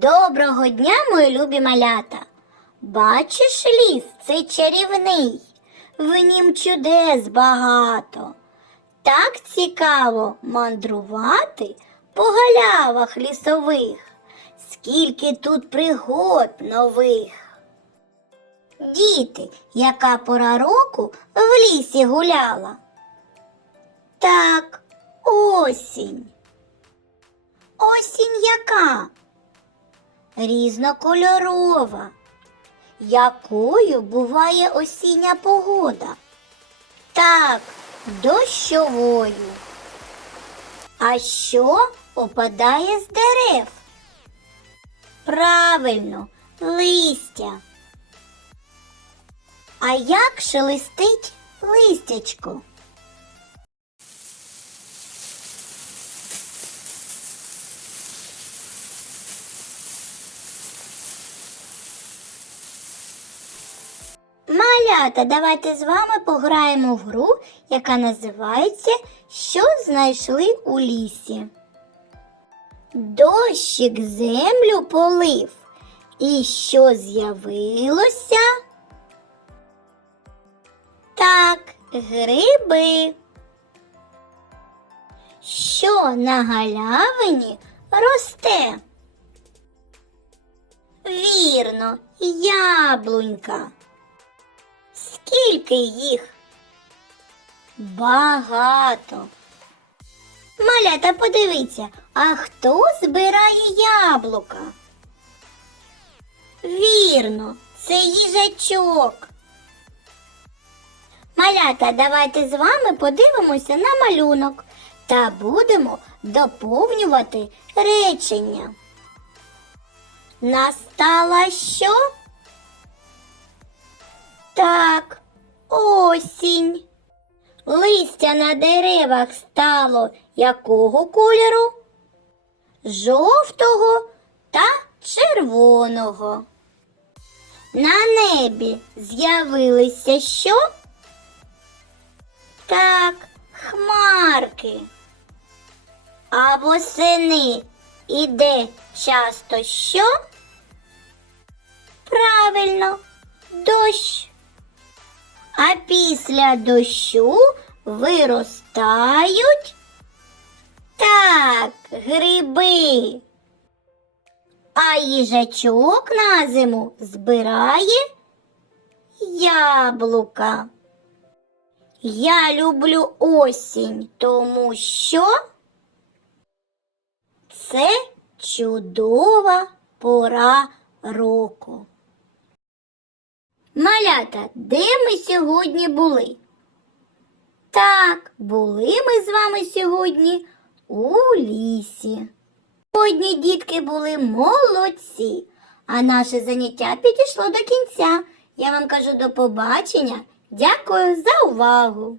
Доброго дня, мої любі малята. Бачиш ліс, цей чарівний, в нім чудес багато. Так цікаво мандрувати по галявах лісових, скільки тут пригод нових. Діти, яка пора року в лісі гуляла? Так, осінь. Осінь яка? Різнокольорова. Якою буває осіння погода? Так, дощовою. А що опадає з дерев? Правильно, листя. А як шелестить листячко? Малята, давайте з вами пограємо в гру, яка називається Що знайшли у лісі. Дощик землю полив. І що з'явилося? Так, гриби. Що на галявині росте? Вірно, яблунька. Скільки їх? Багато. Малята, подивіться, а хто збирає яблука? Вірно, це їжачок. Малята, давайте з вами подивимося на малюнок та будемо доповнювати речення. Настала що? Так, осінь. Листя на деревах стало якого кольору? Жовтого та червоного. На небі з'явилися що? Так, хмарки. А восени іде часто що? Правильно, дощ. А після дощу виростають так, гриби. А їжачок на зиму збирає яблука. Я люблю осінь, тому що це чудова пора року. Малята, де ми сьогодні були? Так, були ми з вами сьогодні у лісі. Сьогодні дітки були молодці, а наше заняття підійшло до кінця. Я вам кажу до побачення. Дякую за увагу!